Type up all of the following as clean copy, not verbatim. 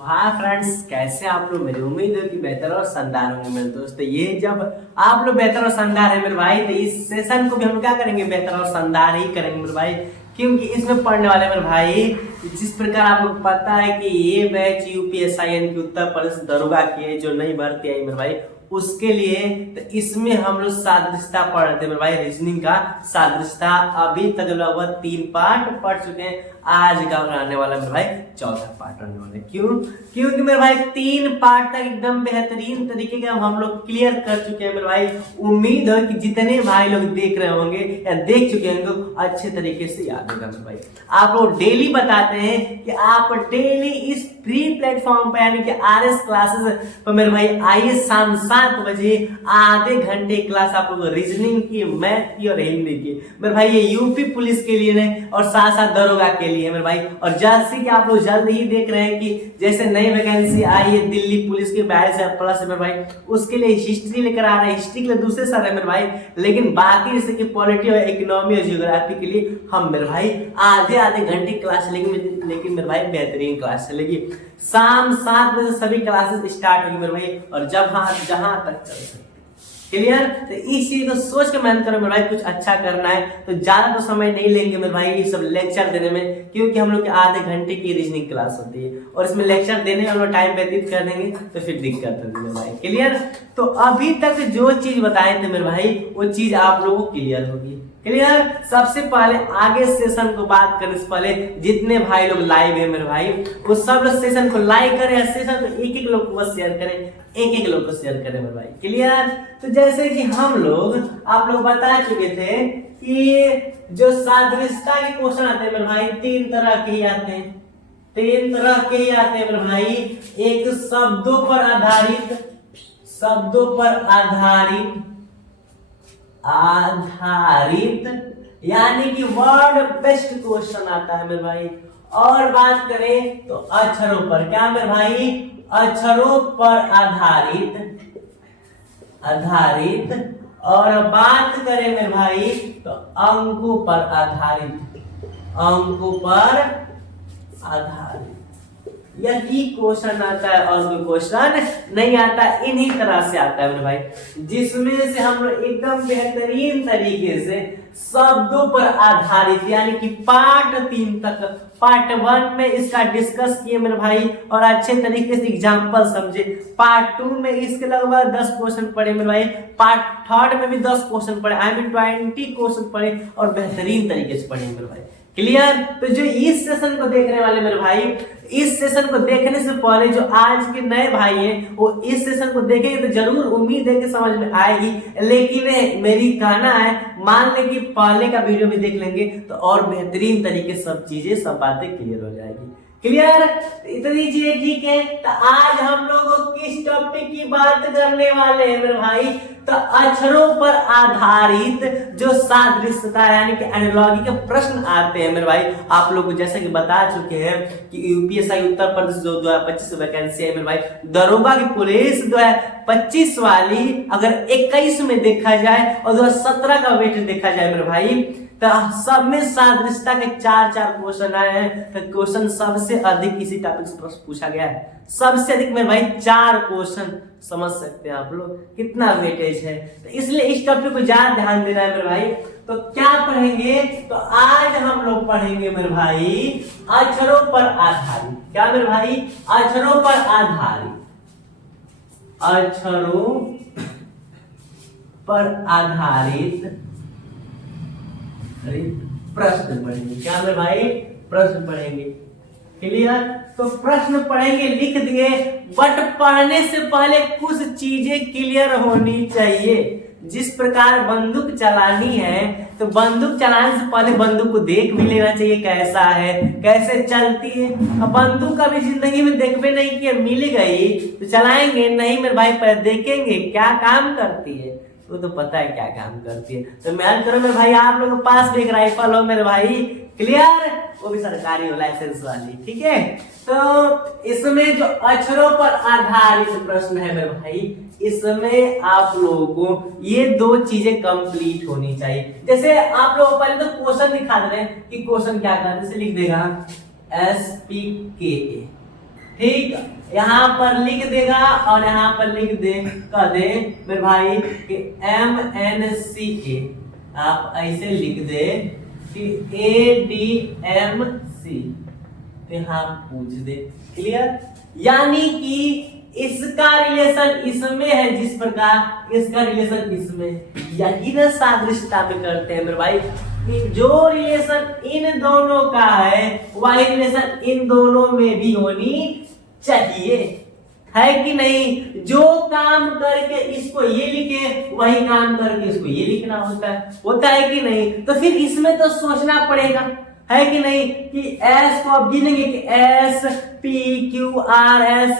हाँ फ्रेंड्स, कैसे आप लोग। मेरी उम्मीद है कि बेहतर और शानदार होंगे मेरे दोस्त। ये जब आप लोग बेहतर और शानदार है मेरे भाई, तो इस सेशन को भी हम क्या करेंगे, बेहतर और शानदार ही करेंगे मेरे भाई। क्योंकि इसमें पढ़ने वाले मेरे भाई, जिस प्रकार आपको पता है कि ये बैच यूपीएसआई यानी कि उत्तर प्रदेश दरोगा की है, जो नई भर्ती आई मेरे भाई, उसके लिए तो इसमें हम लोग सादृश्यता पढ़ रहे थे मेरे भाई, रीजनिंग का सादृश्यता। अभी तक लगभग 3 पार्ट पढ़ चुके हैं। आज का रहने वाला मेरे भाई चौथा पार्ट रहने वाला है। क्यों? क्योंकि मेरे भाई 3 पार्ट तक एकदम बेहतरीन तरीके का हम लोग क्लियर कर चुके हैं मेरे भाई। उम्मीद है कि जितने भाई लोग देख रहे होंगे या देख चुके होंगे अच्छे तरीके से याद होगा मेरे भाई। आप लोग डेली बताते हैं कि आप डेली इस फ्री प्लेटफॉर्म पर यानी कि आरएस क्लासेस पर मेरे भाई आइए, शाम 7 बजे आधे घंटे क्लास आप लोग रीजनिंग की, मैथ की और हिंदी की मेरे भाई। ये यूपी पुलिस के लिए नहीं और साथ साथ दरोगा के लिए मेरे भाई। और जैसे कि आप लोग जल्द ही देख रहे हैं कि जैसे नई वैकेंसी आई है दिल्ली पुलिस के 22,000+ मेरे भाई, उसके लिए हिस्ट्री लेकर आ रहे हैं। हिस्ट्री के लिए दूसरे सर है मेरे भाई, लेकिन बाकी जैसे कि पॉलिटी और इकोनॉमी और जियोग्राफी के लिए हम मेरे भाई आधे आधे घंटे क्लास लेकिन मेरे भाई बेहतरीन क्लास चलेगी। शाम 7 बजे सभी क्लासेस स्टार्ट होगी मेरे भाई, और जहां तक चल सकते। क्लियर? तो इस चीज को सोच के मेहनत करो मेरे भाई। कुछ अच्छा करना है तो ज्यादा तो समय नहीं लेंगे मेरे भाई ये सब लेक्चर देने में, क्योंकि हम लोग के आधे घंटे की रीजनिंग क्लास होती है और इसमें लेक्चर देने में हम लोग टाइम व्यतीत कर देंगे तो फिर दिक्कत होगी मेरे भाई। क्लियर? तो अभी तक जो चीज बताए थे मेरे भाई, वो चीज आप लोगों को क्लियर होगी। क्लियर? सबसे पहले आगे सेशन को बात करने से पहले जितने भाई लोग लाइव है मेरे भाई, वो सब लोग सेशन को लाइक करें, सेशन को एक लोग को बस शेयर करें, एक लोग को शेयर करें मेरे भाई। क्लियर? तो जैसे कि हम लोग आप लोग बता चुके थे कि जो सादृश्यता के क्वेश्चन आते हैं मेरे भाई, 3 तरह के ही आते हैं। 3 तरह के ही आते हैं मेरे भाई। एक शब्दों पर आधारित यानी कि वर्ड बेस्ड क्वेश्चन आता है मेरे भाई। और बात करें तो अक्षरों पर, क्या मेरे भाई, अक्षरों पर आधारित। और बात करें मेरे भाई तो अंकों पर आधारित यही क्वेश्चन आता है और कोई क्वेश्चन नहीं आता। इन्हीं तरह से आता है मेरे भाई, जिसमें से हम लोग एकदम बेहतरीन तरीके से शब्दों पर आधारित यानी कि पार्ट 3 तक, पार्ट 1 में इसका डिस्कस किए मेरे भाई और अच्छे तरीके से एग्जांपल समझे। पार्ट 2 में इसके लगभग 10 क्वेश्चन पढ़े मेरे भाई। पार्ट 3 में भी 10 क्वेश्चन पढ़े, 20 क्वेश्चन पढ़े और बेहतरीन तरीके से पढ़े मेरे भाई। क्लियर? तो जो इस सेशन को देखने वाले मेरे भाई, इस सेशन को देखने से पहले जो आज के नए भाई हैं वो इस सेशन को देखेंगे तो जरूर उम्मीद है कि समझ में आएगी। लेकिन मेरी कहना है, मान ले कि पहले का वीडियो भी देख लेंगे तो और बेहतरीन तरीके से सब चीजें, सब बातें क्लियर हो जाएगी। क्लियर? इतनी चीजें ठीक है। तो आज हम लोग किस टॉपिक की बात करने वाले हैं मेरे भाई, तो अक्षरों पर आधारित जो सादृश्यता यानी कि एनालॉजी के प्रश्न आते हैं मेरे भाई। आप लोग को जैसे कि बता चुके हैं कि यूपीएसआई उत्तर प्रदेश जो 2025 वैकेंसी है मेरे भाई, दरोगा की पुलिस 2025 वाली अगर 21 में देखा जाए और 2017 का वेट देखा जाए मेरे भाई, तो सब में सादृश्यता के 4 क्वेश्चन आए हैं। तो क्वेश्चन सबसे अधिक इसी टॉपिक से प्रश्न पूछा गया है, सबसे अधिक मेरे भाई 4 क्वेश्चन। समझ सकते हैं आप लोग कितना वेटेज है। तो इसलिए इस टॉपिक को ज्यादा ध्यान देना है मेरे भाई। तो क्या पढ़ेंगे, तो आज हम लोग पढ़ेंगे मेरे भाई अक्षरों पर आधारित। क्या मेरे भाई? अक्षरों पर आधारित प्रश्न पढ़ेंगे। क्या मेरे भाई? प्रश्न पढ़ेंगे। क्लियर? तो प्रश्न पढ़ेंगे, लिख दिए, बट पढ़ने से पहले कुछ चीजें क्लियर होनी चाहिए। जिस प्रकार बंदूक चलानी है तो बंदूक चलाने से पहले बंदूक को देख भी लेना चाहिए कैसा है, कैसे चलती है। अब बंदूक कभी जिंदगी में देखबे नहीं किया, मिल गई तो चलाएंगे नहीं मेरे भाई, पर देखेंगे क्या काम करती है, वो तो पता है क्या काम करती है। तो मेहनत करो मेरे भाई, आप लोगों के पास भी एक राइफल हो मेरे भाई। क्लियर? वो भी सरकारी हो, लाइसेंस वाली। ठीक है? तो इसमें जो अक्षरों पर आधारित प्रश्न है मेरे भाई, इसमें आप लोगों को ये 2 चीजें कंप्लीट होनी चाहिए। जैसे आप लोग पहले तो क्वेश्चन दिखा दे रहे हैं कि क्वेश्चन क्या कर, जैसे लिख देगा SPKA। ठीक, यहाँ पर लिख देगा और यहाँ पर लिख दे कह दे मेरे भाई कि MNCA, आप ऐसे लिख दे कि ADMC, यहाँ पूछ दे। क्लियर, यानी कि इसका रिलेशन इसमें है जिस प्रकार इसका रिलेशन इसमें, यही ना सादृश्यता में करते हैं मेरे भाई कि जो रिलेशन इन दोनों का है वही रिलेशन इन दोनों में भी होनी चाहिए, है कि नहीं। जो काम करके इसको ये लिखे वही काम करके इसको ये लिखना होता है कि नहीं। तो फिर इसमें तो सोचना पड़ेगा, है कि नहीं, कि एस को अब गिनेंगे कि SPQRS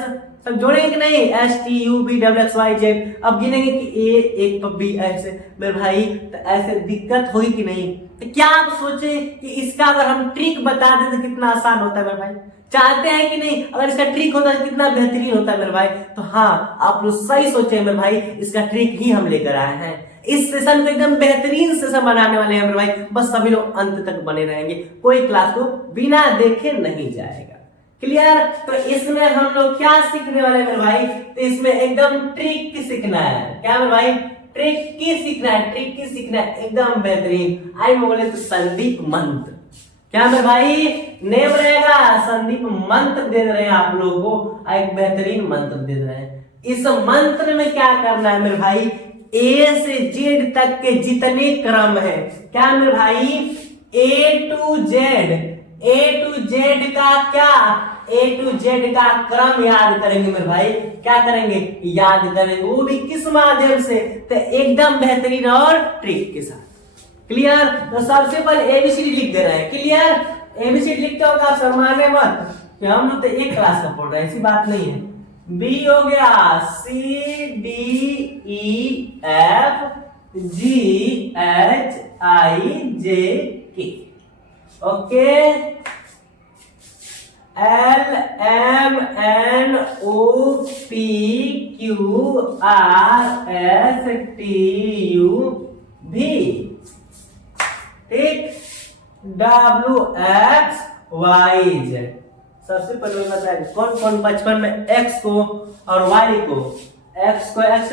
सब जोड़ेंगे कि नहीं, STUVXYZ, अब गिनेंगे कि ए एक पर बी ऐसे मेरे भाई, तो ऐसे दिक्कत होगी कि नहीं। तो क्या आप सोचे कि इसका अगर हम ट्रिक बता दें तो कितना आसान होता है मेरे भाई, चाहते हैं कि नहीं। अगर इसका ट्रिक होता है कितना बेहतरीन होता है मेरे भाई। तो हाँ, आप लोग सही सोचे मेरे भाई, इसका ट्रिक ही हम लेकर आए हैं। इस सेशन को एकदम बेहतरीन सेशन बनाने वाले हैं मेरे भाई, बस सभी लोग अंत तक बने रहेंगे, कोई क्लास को बिना देखे नहीं जाएगा। क्लियर, तो इसमें हम लोग क्या सीखने वाले मेरे भाई, तो इसमें एकदम ट्रिक की सीखना है। क्या मेरे भाई, ट्रिक की सीखना है, ट्रिक की सीखना है एकदम बेहतरीन। आई बोले तो संदीप मंत्र, क्या मेरे भाई नेम रहेगा, संदीप मंत्र दे रहे हैं आप लोगों को, एक बेहतरीन मंत्र दे रहे हैं। इस मंत्र में क्या करना है मेरे भाई, A से Z तक के जितने क्रम है, क्या मेरे भाई A to Z का क्या, A to Z का क्रम याद करेंगे मेरे भाई, क्या करेंगे, याद करेंगे, वो भी किस माध्यम से, तो एकदम बेहतरीन और ट्रिक के साथ। क्लियर, तो सबसे पहले ABCD लिख दे रहे हैं। क्लियर, ABCD लिखते हो आप शर्माने मत कि हम लोग तो एक क्लास का पढ़ रहे हैं, ऐसी बात नहीं है। B हो गया CDEFGHIJK, ओके, LMNOPQRSTUV, ठीक, WXYZ। सबसे पहले बताएं कौन कौन बचपन में x को और y को, x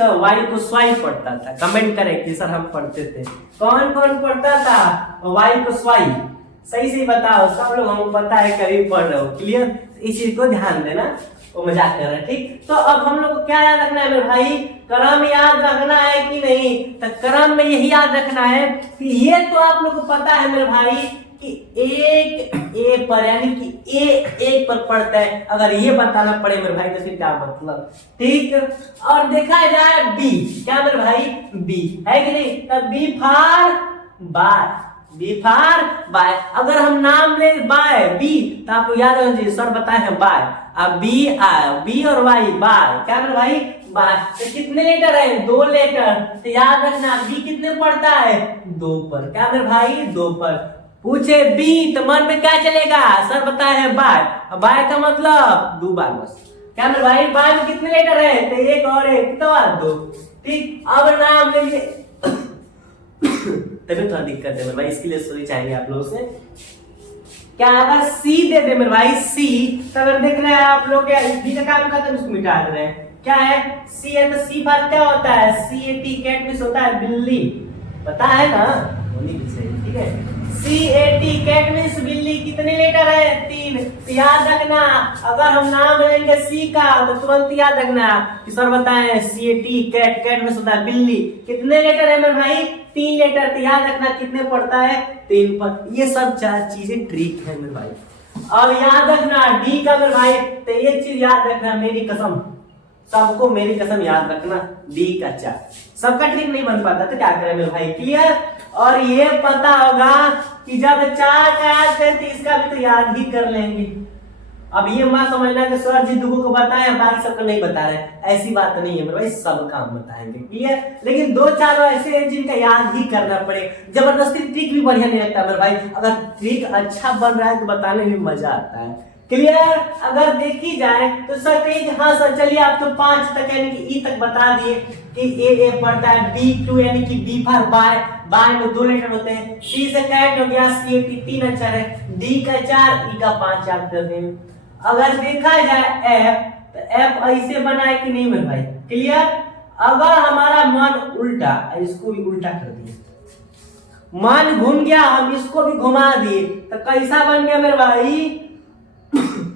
और y को स्वाई पढ़ता था, कमेंट करें कि सर हम पढ़ते थे। कौन कौन पढ़ता था y को स्वाई, सही से बताओ, सब लोग हमको पता है कभी पढ़ रहे हो। क्लियर, इस चीज को ध्यान देना, वो मजाक कर रहे हैं, ठीक। तो अब हम लोग को क्या याद रखना है मेरे भाई, क्रम याद रखना है कि नहीं, तो क्रम में यही याद रखना है कि ये तो आप लोग को पता है मेरे भाई कि एक ए पर, यानी कि ए एक पर पड़ता है, अगर ये बताना पड़े मेरे भाई तो फिर क्या मतलब, ठीक। और देखा जाए बी, क्या मेरे भाई बी है कि नहीं, तो B for by, B for by. अगर हम नाम ले बाय बी तो आपको याद रखना चाहिए, सर बताए हैं बाय, अब बी और वाई बाय, क्या मेरे भाई बाय। तो कितने लेटर है, 2 लेटर, तो याद रखना बी कितने पड़ता है, 2 पर, क्या मेरे भाई 2 पर। पूछे बी तो मन में क्या चलेगा, सर बताए हैं बाय, बाय का मतलब 2 बार बस, क्या मेरे भाई बाय में कितने लेटर है, तो 1 और 1 कितना बार 2, ठीक। अब नाम ले लिए तभी थोड़ा दिक्कत है मेरे भाई, इसके लिए सॉरी चाहिए आप लोगों से। क्या अगर सी दे दे मेरे भाई, सी तो अगर देख रहे हैं आप लोग क्या बी का काम करते हैं उसको मिटा दे रहे हैं, क्या है सी है, तो सी बार क्या होता है, CAT कैट मिस होता है बिल्ली, पता है ना, होनी भी सही, ठीक है। CAT कैट मिस बिल्ली, कितने लेटर है, 3, तो याद रखना अगर हम नाम लेंगे सी का तो तुरंत याद रखना कि सर बताए CAT कैट, कैट मिस होता है बिल्ली, कितने लेटर है मेरे भाई, 3 लेटर, तो याद रखना कितने पड़ता है, 3 पर। ये सब 4 चीजें ट्रिक है मेरे भाई। और याद रखना डी का मेरे भाई, तो ये चीज याद रखना, मेरी कसम, सबको मेरी कसम याद रखना, डी का 4, सबका ट्रिक नहीं बन पाता तो क्या करें मेरे भाई, क्लियर। और ये पता होगा कि जब 4 का याद करें तो इसका भी तो याद ही कर लेंगे। अब ये मत समझना कि सर जी दुगो को बताए बाकी सबको नहीं बता रहे, ऐसी बात नहीं है मेरे भाई, सब काम बताएंगे, क्लियर। लेकिन 2-4 ऐसे हैं जिनका याद ही करना पड़े, जबरदस्ती ट्रिक भी बढ़िया नहीं लगता मेरे भाई, अगर ट्रिक अच्छा बन रहा है तो बताने में मजा आता है, क्लियर। अगर देखी जाए तो सर कहेंगे हाँ सर चलिए आप तो 5 तक यानी कि ई तक बता दिए कि ए पढ़ता है, B2 यानी कि बी फॉर बाय, बाय में 2 लेटर होते हैं, सी से कैट हो गया, CAT 3 अक्षर है, डी का 4, ई का 5 याद कर दें। अगर देखा जाए एफ, तो एफ ऐसे बना है कि नहीं मेरे भाई, क्लियर। अगर हमारा मन उल्टा, इसको भी उल्टा कर दिए, मन घूम गया, हम इसको भी घुमा दिए, तो कैसा बन गया मेरे भाई,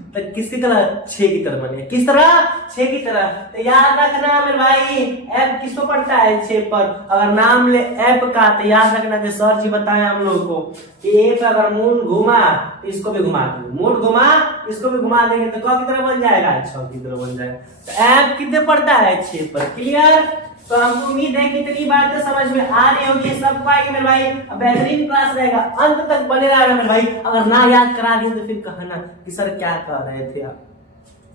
तो किसकी तरह, 6 की तरह बने, किस तरह, 6 की तरह। तो याद रखना मेरे भाई, एफ किसको पड़ता है, 6 पर। अगर नाम ले एफ का, तो याद रखना कि सर जी बताए हम लोग को कि एफ अगर मून घुमा तो इसको भी घुमा दो, मून घुमा इसको भी घुमा देंगे तो कौन की तरह बन जाएगा, 6 की तरह बन जाएगा। तो एफ कितने पड़ता है, 6 पर, क्लियर। तो हमको उम्मीद है कि इतनी बातें समझ में आ रही होगी, सब पाएंगे मेरे भाई। बेहतरीन क्लास रहेगा, अंत तक बने रहेगा मेरे भाई। अगर ना याद करा दिए तो फिर कहना कि सर क्या कह रहे थे आप,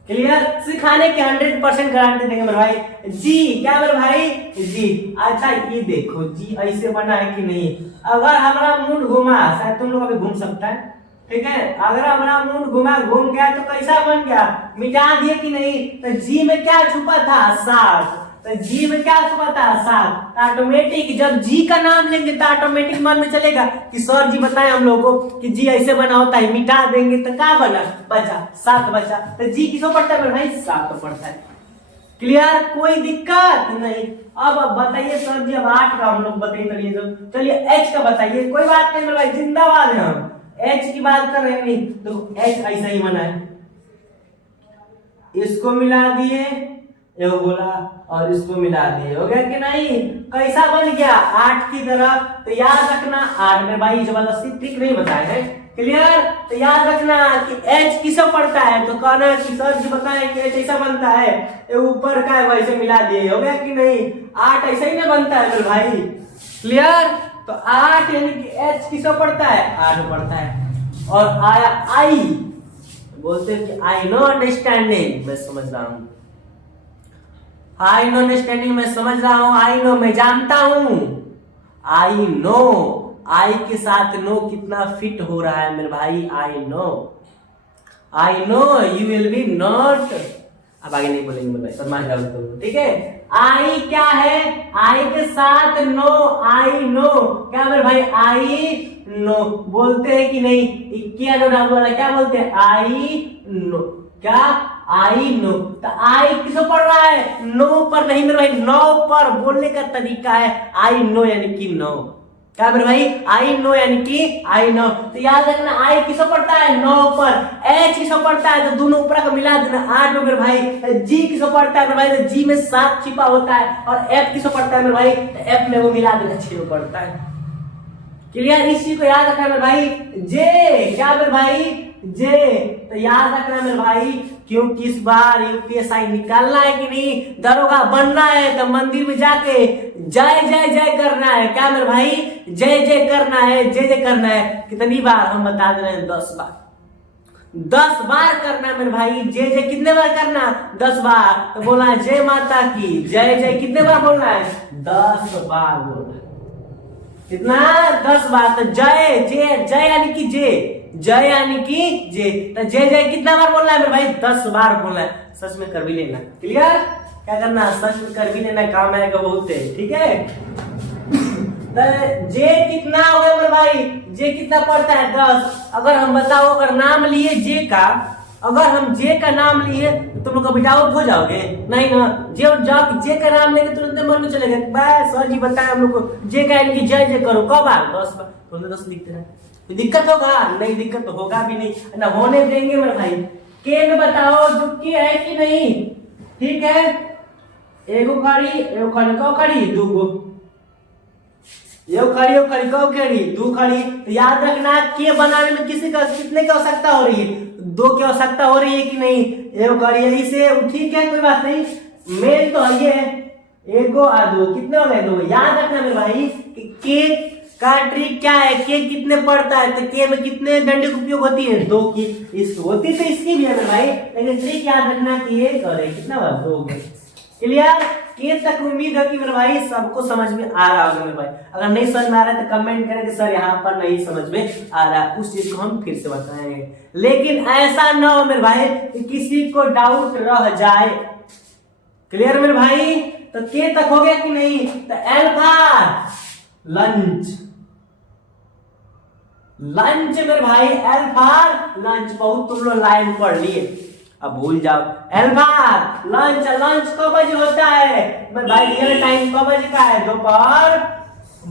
क्लियर। सिखाने की 100% गारंटी देंगे मेरे भाई। जी क्या मेरे भाई, जी। अच्छा ये देखो जी ऐसे बना है कि नहीं, अगर हमारा मूड घुमा, शायद तुम लोग अभी घूम सकता है, ठीक है। अगर हमारा मूड घुमा, घूम गया तो कैसा बन गया, मिटा दिए कि नहीं। तो जी में क्या छुपा था, 7। तो जी में क्या छुपा था, 7। ऑटोमेटिक जब जी का नाम लेंगे तो ऑटोमेटिक मन में चलेगा कि सर जी बताए हम लोगों को कि जी ऐसे बना होता है, मिटा देंगे तो क्या बना, बचा 7 बचा। तो जी किसको पड़ता है मेरे भाई, 7 को पड़ता है, क्लियर, कोई दिक्कत नहीं। अब बताइए सर जी, अब 8 का हम लोग बताइए, चलिए एच का बताइए, कोई बात नहीं मेरे भाई, जिंदाबाद है हम। एच की बात कर रहे हैं, तो एच ऐसा ही बना है, इसको मिला दिए एगो बोला और इसको मिला दिए, हो गया कि नहीं, कैसा बन गया, 8 की तरह। तो याद रखना 8 में भाई जबरदस्ती ट्रिक नहीं बताए हैं, क्लियर। तो याद रखना कि एच किसको पड़ता है, तो कहना है कि सर जी बताए कि एच ऐसा बनता है, ये ऊपर का है वैसे मिला दिए, हो गया कि नहीं। 8 ऐसा ही ना बनता है मेरे भाई, क्लियर। तो 8 यानी कि एच किसको पड़ता है, 8 पड़ता है। और आया आई, बोलते हैं कि आई नो अंडरस्टैंडिंग, मैं समझ रहा हूं, आई नो अंडरस्टैंडिंग मैं समझ रहा हूं, आई नो मैं जानता हूं, आई नो, आई के साथ नो कितना फिट हो रहा है मेरे भाई, I know you will be not, अब आगे नहीं बोलेंगे मेरे भाई, समझ जाओ, ठीक है। आई क्या है, आई के साथ नो, आई नो क्या मेरे भाई, आई नो बोलते हैं कि नहीं, क्या नो डाल वाला क्या बोलते हैं, आई नो, क्या आई नो। तो आई किसको पढ़ रहा है, नो पर नहीं मेरे भाई, नो पर बोलने का तरीका है, आई नो यानी कि नो, क्या मेरे भाई, आई नो यानी कि आई नो। तो याद रखना आई किसको पढ़ता है, नो पर। एच किसको पढ़ता है, तो दोनों ऊपर का मिला देना 8 में मेरे भाई। जी किसको पढ़ता है मेरे भाई, तो जी में 7 छिपा होता है। और एफ किसको पढ़ता है मेरे भाई, तो एफ में वो मिला देना 6 पढ़ता है, क्लियर। इस चीज को याद रखना मेरे भाई। जे क्या मेरे भाई, जे, तो याद रखना मेरे भाई, क्योंकि इस बार यूपीएसआई निकालना है कि नहीं, दरोगा बनना है, तो मंदिर में जाके जय जय जय करना है, क्या मेरे भाई, जय जय करना है, जय जय करना है। कितनी बार हम बता दे रहे हैं, 10 बार, 10 बार करना है मेरे भाई। जय जय कितने बार करना, 10 बार। तो बोला है जय माता की जय, जय कितने बार बोलना है, 10 बार बोलना है, कितना, 10 बार। तो जय जय, जय यानी कि जय, जय यानी कि जय, तो जय जय कितना बार बोलना है मेरे भाई, 10 बार बोलना है। सच में कर भी लेना, क्लियर, क्या करना, सच में कर भी लेना, काम आएगा बहुत है, ठीक है। तो जे कितना होगा मेरे भाई, जे कितना पड़ता है, 10। अगर हम बताओ, अगर नाम लिए जे का, अगर हम जे का नाम लिए तो तुम लोग कभी डाउट हो जाओगे, नहीं ना। जे का नाम लेके तुरंत मन में चलेगा, बस सर जी बताए हम लोग को जे का यानी कि जय जय करो, कब बार, 10 बार। तुमने 10 लिखते हैं, दिक्कत होगा नहीं, दिक्कत तो होगा भी नहीं ना, होने देंगे मेरे भाई। के में बताओ जुक्की है कि नहीं, ठीक है। एगो खड़ी कौ खड़ी, दूगो, एगो खड़ी कौ खड़ी, दू खड़ी। तो याद रखना के बनाने में किसी का कितने की आवश्यकता हो रही है, 2 की आवश्यकता हो रही है कि नहीं, एगो खड़ी यही से, ठीक है कोई बात नहीं। मेन तो ये है, एगो आ दो, कितने हो गए, 2। याद रखना मेरे भाई कि के का ट्रिक क्या है, के कितने पड़ता है, तो के में कितने डंडे की उपयोग होती है, 2 की। इस होती तो इसकी भी है मेरे भाई, लेकिन ट्रिक याद रखना कि ये करे कितना बार, 2 क्लियर। के तक उम्मीद है कि मेरे भाई सबको समझ में आ रहा होगा मेरे भाई। अगर नहीं समझ में आ रहा है तो कमेंट करें कि सर यहाँ पर नहीं समझ में आ रहा है, उस चीज को हम फिर से बताएंगे। लेकिन ऐसा ना हो मेरे भाई कि किसी को डाउट रह जाए, क्लियर मेरे भाई। तो के तक हो गया कि नहीं, तो एल्फा लंच, लंच मेरे भाई, एल्फा लंच, बहुत तुम लोग लाइन पढ़ लिए। अब भूल जाओ। एल्फा लंच, लंच कब बजे होता है मेरे भाई, रियल टाइम कब बजे का है, दोपहर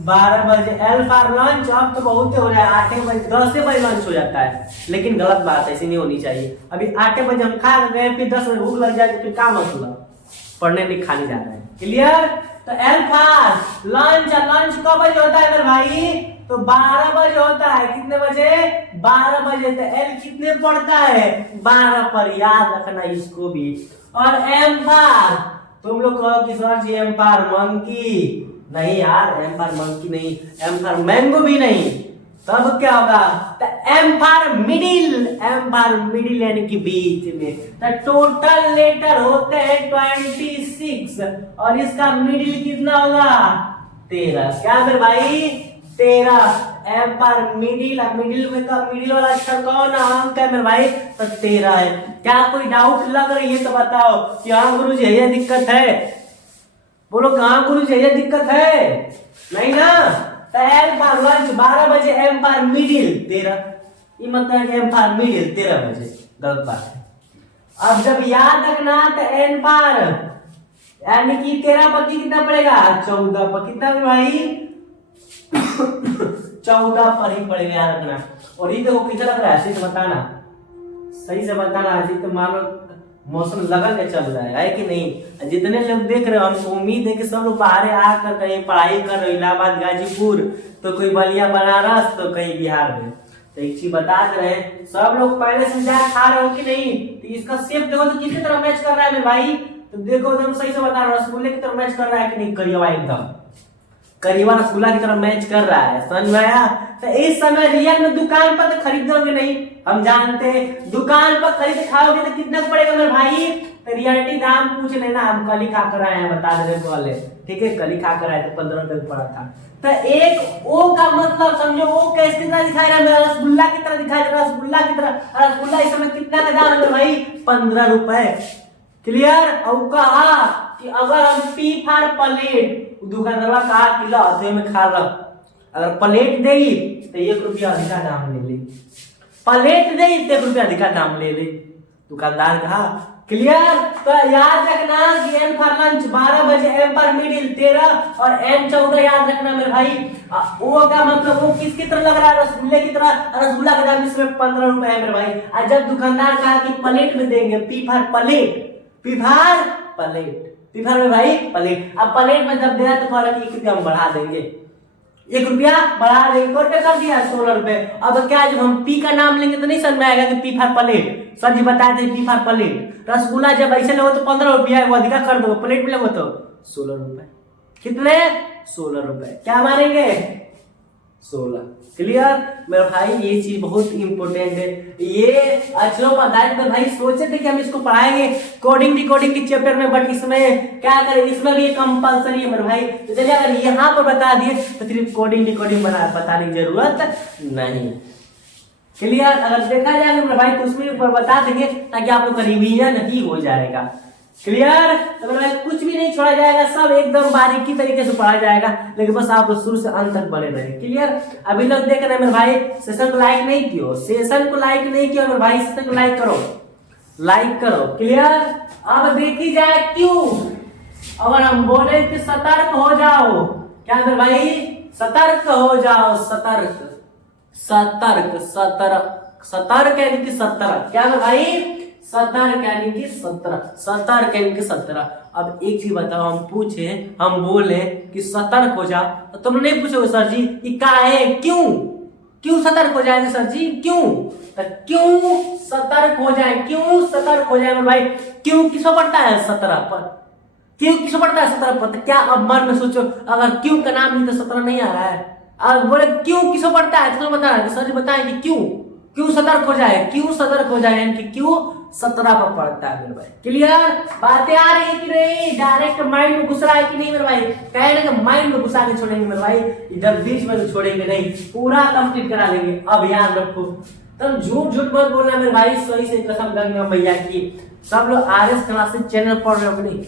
12 बजे। एल्फा लंच अब तो बहुत हो रहा है, 8 बजे 10 बजे लंच हो जाता है, लेकिन गलत बात है, ऐसी नहीं होनी चाहिए। अभी 8 बजे हम खा गए, फिर 10 बजे भूख लग जाए तो फिर क्या मतलब, पढ़ने लिखाने जा रहे हैं। क्लियर? तो एल्फा लंच, लंच कब बजे होता है मेरे भाई, तो 12 बजे होता है। कितने बजे, 12 बजे। तो एल कितने पड़ता है, 12 पर, याद रखना इसको भी। और एम फॉर, तुम लोग कहो कि sir ji M for monkey, नहीं यार, एम फॉर मंकी नहीं, एम फॉर मैंगो भी नहीं, तब क्या होगा, तो M for middle, M for middle यानी कि बीच में। तो टोटल लेटर होते हैं 26 और इसका मिडिल कितना होगा, 13। क्या मेरे भाई, 13। एम फॉर मिडिल, मिडिल में का मिडिल वाला अक्षर कौन अंक है मेरे भाई, तो 13 है। क्या कोई डाउट लग रही है तो बताओ कि हाँ गुरु जी ये दिक्कत है, बोलो कहाँ गुरु जी ये दिक्कत है, नहीं ना। तो एम फॉर लंच 12 बजे, एम फॉर मिडिल 13, ये मतलब है कि एम फॉर मिडिल 13 बजे, गलत बात है। अब जब याद रखना तो एन फॉर यानी कि 13 पर कितना पड़ेगा, 14 पर, कितना भाई 14 पर ही पड़ेगा, याद रखना। और ये देखो कितना लग रहा है, सही से बताना, सही से बताना। अजी तो मानो मौसम लगन के चल रहा है कि नहीं। जितने लोग देख रहे हो, हमको उम्मीद है कि सब लोग बाहर आकर कहीं पढ़ाई कर रहे हो, इलाहाबाद, गाजीपुर, तो कोई बलिया बनारस, तो कहीं बिहार में। तो एक चीज बता दे रहे हैं, सब लोग पहले से जा खा रहे हो कि नहीं, तो इसका शेप देखो तो किसी तरह मैच कर रहा है मेरे भाई, तो देखो एकदम सही से बता रहा हूँ, रसगुल्ले की तरह मैच कर रहा है कि नहीं, करियवा एकदम करीबा रसगुल्ला की तरह मैच कर रहा है, समझ में आया। तो इस समय रियल में दुकान पर तो खरीदोगे नहीं, हम जानते हैं, दुकान पर खरीद खाओगे तो कितना पड़ेगा मेरे भाई, तो रियलिटी दाम पूछ लेना, हम कल ही खा कर आए हैं, बता दे रहे, ठीक है, कल ही खा कर आए तो 15 रुपए पड़ा था। तो एक ओ का मतलब समझो, ओ कैसे कितना दिखाई रहा है, रसगुल्ला की तरह दिखाई दे रहा है, रसगुल्ला की तरह। रसगुल्ला इस समय कितना का दाम है भाई, 15 रुपए। क्लियर? और कहा कि अगर हम पी फॉर प्लेट, दुकानदार कहा किलो हाथे में खा रहा, अगर प्लेट देगी तो 1 रुपया अधिका दाम ले ले, प्लेट देगी तो 1 रुपया अधिका दाम ले ले, दुकानदार कहा। क्लियर? तो याद रखना कि एम फॉर लंच 12 बजे, एम फॉर मिडिल 13 और एम 14 याद रखना मेरे भाई। ओ का मतलब वो किसकी तरह लग रहा है, रसगुल्ले की तरह, रसगुल्ला का दाम इसमें 15 रुपए है मेरे भाई। और जब दुकानदार कहा कि प्लेट में देंगे, P for plate, P for plate, P for में भाई प्लेट। अब प्लेट में जब देना तो थोड़ा 1 रुपया हम बढ़ा देंगे, 1 रुपया बढ़ा देंगे, रुपये कर दिया 16 रुपए। अब क्या जब हम पी का नाम लेंगे तो नहीं समझ में आएगा कि पी फॉर प्लेट, सर जी बताए थे पी फॉर प्लेट। रसगुल्ला जब ऐसे लो तो 15 रुपया, वो अधिका कर दो, प्लेट में लगो तो 16 रुपए, कितने 16 रुपए, क्या मानेंगे 16। क्लियर मेरे भाई, ये चीज बहुत इंपॉर्टेंट है। ये अच्छो बताए मेरे भाई, सोचे थे कि हम इसको पढ़ाएंगे कोडिंग डिकोडिंग के चैप्टर में, बट इसमें क्या करें, इसमें भी कंपलसरी है मेरे भाई। तो चलिए अगर यहाँ पर बता दिए तो सिर्फ कोडिंग डिकोडिंग बताने की जरूरत नहीं। क्लियर? अगर देखा जाए मेरे भाई तो उसमें ऊपर बता देंगे ताकि आप लोग का रिवीजन ही हो जाएगा। क्लियर? तो मेरे भाई कुछ भी नहीं छोड़ा जाएगा, सब एकदम बारीकी तरीके से पढ़ा जाएगा, लेकिन बस आप शुरू से अंत तक बने रहे। क्लियर? अभी लोग देख रहे हैं मेरे भाई, सेशन को लाइक नहीं किया, सेशन को लाइक नहीं किया मेरे भाई, सेशन को लाइक करो, लाइक करो। क्लियर? अब देखी जाए क्यों, अगर हम बोले कि सतर्क हो जाओ, क्या मेरे भाई सतर्क हो जाओ, सतर्क, सतर्क, सतर्क, सतर्क यानी कि 17, क्या मेरे भाई सतर्क यानी कि 17, सतर्क यानी कि 17। अब एक चीज बताओ, हम पूछे, हम बोले कि सतर्क हो जाओ, तो तुम नहीं पूछोगे सर जी ये क्या है, क्यों, क्यों सतर्क हो जाएंगे सर जी, क्यों, तो क्यों सतर्क हो जाए, क्यों सतर्क हो जाए भाई, क्यों किसको पड़ता है 17 पर, क्यों किसको पड़ता है 17 पर। तो क्या अब मन में सोचो, अगर क्यों का नाम नहीं तो 17 नहीं आ रहा है, अब बोले क्यों किसको पड़ता है तो बता रहा सर जी बताएं कि क्यों, क्यों सतर्क हो जाए, क्यों सतर्क हो जाए, यानी कि क्यों 17 पर पड़ता है मेरे भाई। क्लियर? बातें आ रही है कि नहीं, डायरेक्ट माइंड में घुस रहा है कि नहीं मेरे भाई, कहे ना माइंड में घुसा के छोड़ेंगे मेरे भाई, इधर बीच में तो छोड़ेंगे नहीं, पूरा कंप्लीट करा लेंगे। अब याद रखो, तुम झूठ झूठ मत बोलना मेरे भाई, सही से कसम गंगा मैया की। सब लोग RS क्लासेस चैनल पढ़ रहे हो नहीं,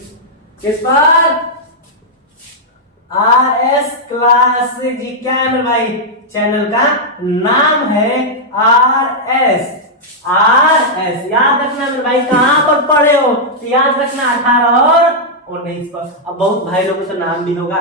किस पर, RS क्लासेस जी, क्या है मेरे भाई, चैनल का नाम है RS RS। याद रखना मेरे भाई, कहाँ पर पढ़े हो तो याद रखना 18 और 19 पर। अब बहुत भाई लोगों को तो नाम भी होगा,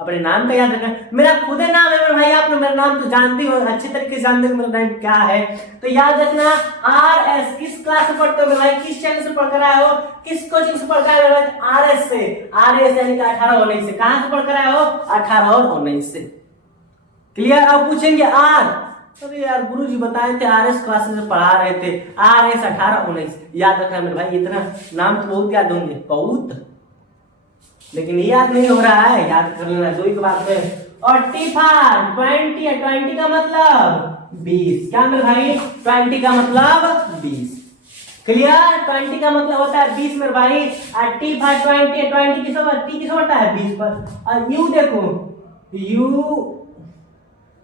अपने नाम का याद रखना। मेरा खुद नाम है मेरे भाई, आप लोग मेरा नाम तो जानते हो, अच्छी तरीके से जानते हो मेरा नाम क्या है। तो याद रखना RS। किस क्लास से पढ़ते हो मेरे भाई, किस चैनल से पढ़ कर आए हो, किस कोचिंग से पढ़ कर आए हो? RS से। RS यानी कि 18 और 19 से। कहां से पढ़ कर आए हो? 18 और 19 से। क्लियर। अब पूछेंगे आर, अरे यार गुरुजी बताए थे RS क्लासेस में पढ़ा रहे थे, RS 18 19। याद रखना मेरे भाई, इतना नाम तो बहुत याद होंगे, बहुत, लेकिन ये याद नहीं हो रहा है, याद कर लेना, दो ही बात है। और टीफार 20 है, 20 का मतलब 20। क्या मेरे भाई, 20 का मतलब 20। क्लियर। 20 का मतलब होता है 20 मेरे भाई। और टीफार 20 है, 20 किस होता है 20 पर। और यू देखो, यू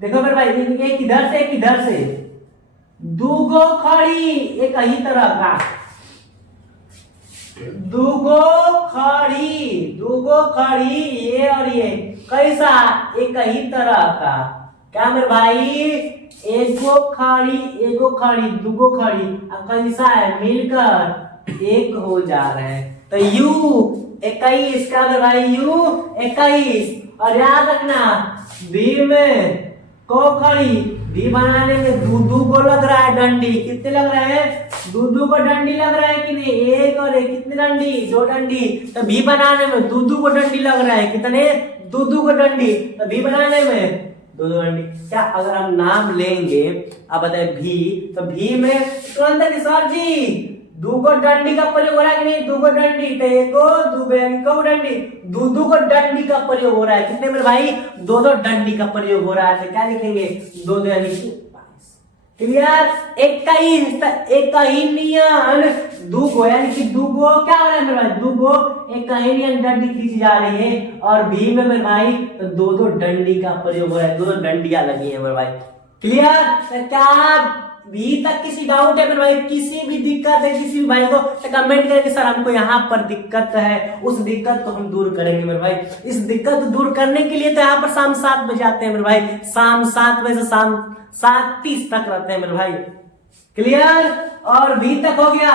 देखो मेरे भाई, एक इधर से एक इधर से, दूगो खड़ी एक ही तरह का, दूगो खड़ी ये और ये कैसा, एक ही तरह का। क्या मेरे भाई, एगो खड़ी दूगो खड़ी कैसा है, मिलकर एक हो जा रहे हैं। तो यू 21। क्या मेरे भाई, यू 21। और याद रखना बी में को खड़ी, भी बनाने में दू को लग रहा है डंडी। कितने लग रहे हैं, दू को डंडी लग रहा है कि नहीं, एक और एक, कितनी डंडी, 2 डंडी। तो भी बनाने में दू को डंडी लग रहा है, कितने, दू को डंडी। तो भी बनाने में 2 डंडी। क्या अगर हम नाम लेंगे, अब बताए भी, तो भी में तुरंत सर जी दूगो डंडी का प्रयोग हो रहा है कि नहीं, दूगो डंडी, तो एगो दूगो यानी को डंडी, दू को डंडी का प्रयोग हो रहा है। कितने मेरे भाई, 2 डंडी का प्रयोग हो रहा है। तो क्या लिखेंगे, 2 यानी 22। क्लियर। 21 एक ही नियन दूगो यानी कि दूगो क्या हो रहा है मेरे भाई, दूगो एक ही नियन डंडी खींची जा रही है। और भी में मेरे भाई तो 2 डंडी का प्रयोग हो रहा है, 2 डंडियां लगी है मेरे भाई। क्लियर। तो क्या भी तक किसी डाउट है मेरे भाई, किसी भी दिक्कत है किसी भी भाई को, तो कमेंट करें कि सर हमको यहाँ पर दिक्कत है, उस दिक्कत को हम दूर करेंगे मेरे भाई। इस दिक्कत दूर करने के लिए तो यहाँ पर शाम 7 बजे आते हैं मेरे भाई, शाम 7 बजे से शाम 7:30 तक रहते हैं मेरे भाई। क्लियर। और भी तक हो गया।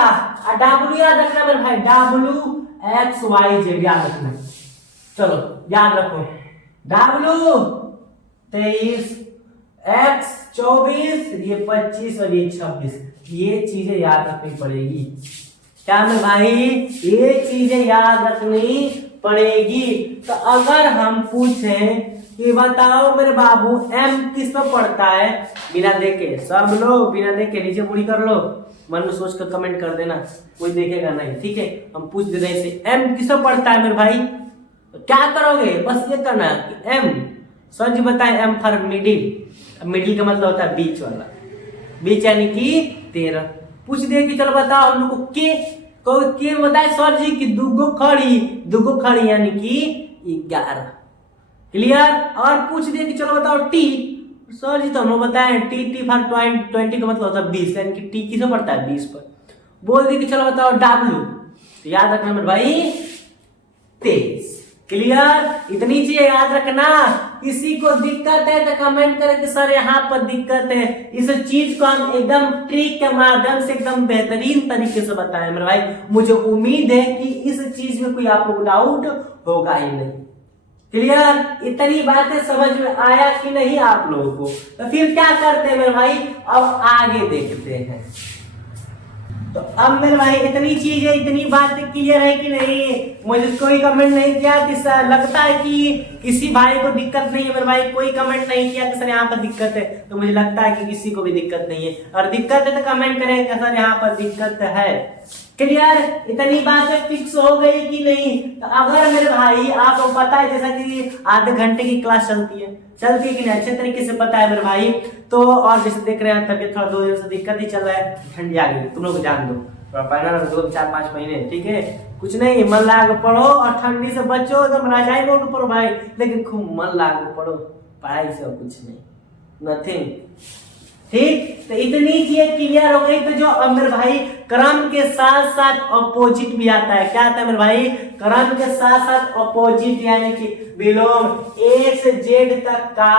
W याद रखना मेरे भाई, WXYZ याद रखना। चलो याद रखो, W 23, X 24, ये 25 और ये 26, ये चीजें याद रखनी पड़ेगी। क्या मेरे भाई, ये चीजें याद रखनी पड़ेगी। तो अगर हम पूछें कि बताओ मेरे बाबू M किस पर पढ़ता है, बिना देखे, सब लोग बिना देखे नीचे पूरी कर लो, मन में सोच कर कमेंट कर देना, कोई देखेगा नहीं, ठीक है। हम पूछ दे रहे हैं M किस पर पढ़ता है मेरे भाई, तो क्या करोगे, बस ये करना कि M, सर जी बताए M फॉर मिडिल। मिडिल का मतलब होता है बीच वाला, बीच यानी कि 13। पूछ दे कि चलो बताओ हम लोग को के बताए सर जी कि दूगो खड़ी यानी कि 11। क्लियर। और पूछ दिए कि चलो बताओ टी, सर जी तो हम लोग बताए टी फॉर 20 का मतलब होता है 20, यानी कि टी किसमें पड़ता है 20 पर। बोल दिए कि चलो बताओ डब्ल्यू, तो याद रखना मेरे भाई 23। क्लियर। इतनी चीजें याद रखना। किसी को दिक्कत है तो कमेंट करें कि सर यहाँ पर दिक्कत है। इस चीज को हम एकदम ट्रिक के माध्यम से एकदम बेहतरीन तरीके से बताएं मेरे भाई। मुझे उम्मीद है कि इस चीज में कोई आपको डाउट होगा ही नहीं। क्लियर। इतनी बातें समझ में आया कि नहीं आप लोगों को, तो फिर क्या करते हैं मेरे भाई, अब आगे देखते हैं। तो अब मेरे भाई इतनी चीजें, इतनी बातें क्लियर है कि नहीं, मुझे कोई कमेंट नहीं किया कि सर लगता है कि किसी भाई को दिक्कत नहीं है मेरे भाई, कोई कमेंट नहीं किया कि सर यहाँ पर दिक्कत है, तो मुझे लगता है कि किसी को भी दिक्कत नहीं है। और दिक्कत है तो कमेंट करें कि सर यहाँ पर दिक्कत है। क्लियर। इतनी बातें फिक्स हो गई कि नहीं। तो अगर मेरे भाई आपको पता है जैसा कि आधे घंटे की क्लास चलती है कि नहीं, अच्छे तरीके से पता है मेरे भाई। तो और जैसे देख रहे हैं तबियत थोड़ा 2 दिन से दिक्कत ही चल रहा है, ठंडी आ गई, तुम लोग जान दो, पहना 2-4-5 महीने, ठीक है। कुछ नहीं, मन लगा पढ़ो और ठंडी से बचो, एकदम रजाई में उठ पढ़ो भाई, लेकिन खूब मन लगा पढ़ो, पढ़ाई से कुछ नहीं, नथिंग। ठीक। तो इतनी चीजें क्लियर हो गई। तो जो अब मेरे भाई क्रम के साथ साथ अपोजिट भी आता है। क्या आता है मेरे भाई? क्रम के साथ साथ अपोजिट, यानी कि विलोम ए से जेड तक का,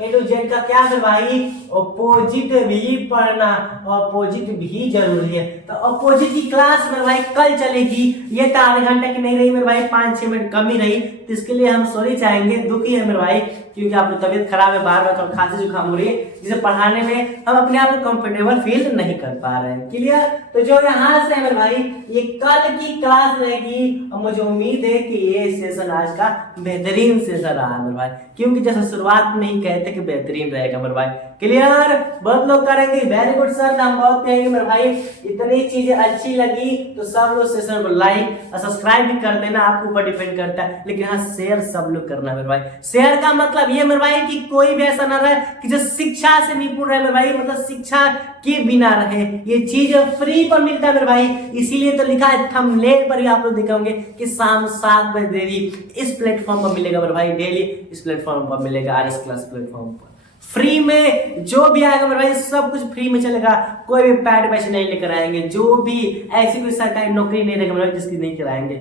ए टू जेड का क्या मेरे भाई? अपोजिट भी पढ़ना, अपोजिट भी जरूरी है। तो अपोजिट की क्लास मेरे भाई कल चलेगी। ये तो आधे घंटे की नहीं रही मेरे भाई, 5-6 मिनट कम ही रही, तो इसके लिए हम सॉरी चाहेंगे, दुखी है मेरे भाई, क्योंकि आपकी तबीयत खराब है, बार बार खांसी जुकाम हो रही है, जिसे पढ़ाने में हम अपने आप को कंफर्टेबल फील नहीं कर पा रहे हैं। क्लियर? तो जो यहाँ से मेरे भाई ये कल की क्लास रहेगी, और मुझे उम्मीद है कि ये सेशन आज का बेहतरीन सेशन रहा मेरे भाई, क्योंकि जैसे शुरुआत में ही कहते कि बेहतरीन रहेगा मेरे भाई। क्लियर? बहुत लोग करेंगे वेरी गुड सर, हम बहुत कहेंगे मेरे भाई। इतनी चीजें अच्छी लगी तो सब लोग सेशन को लाइक और सब्सक्राइब भी कर देना, आपके ऊपर डिपेंड करता है, लेकिन हाँ शेयर सब लोग करना मेरे भाई। शेयर का मतलब ये मेरे भाई कि कोई भी ऐसा ना रहे कि जो शिक्षा से निपुण रहे मेरे भाई, मतलब शिक्षा के बिना रहे। ये चीज फ्री पर मिलता है मेरे भाई, इसीलिए तो लिखा है थंबनेल पर ही आप लोग देखेंगे कि शाम 7 बजे डेली इस प्लेटफॉर्म पर मिलेगा मेरे भाई, डेली इस प्लेटफॉर्म पर मिलेगा, आरएस क्लास प्लेटफॉर्म पर फ्री में जो भी आएगा मेरे भाई, सब कुछ फ्री में चलेगा। कोई भी पैड पैसे नहीं लेकर आएंगे, जो भी ऐसी कोई सरकारी नौकरी नहीं रहेगी मेरे भाई जिसकी नहीं कराएंगे।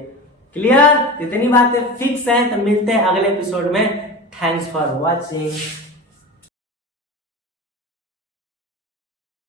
क्लियर? इतनी बातें फिक्स है। तो मिलते हैं अगले एपिसोड में। Thanks for watching.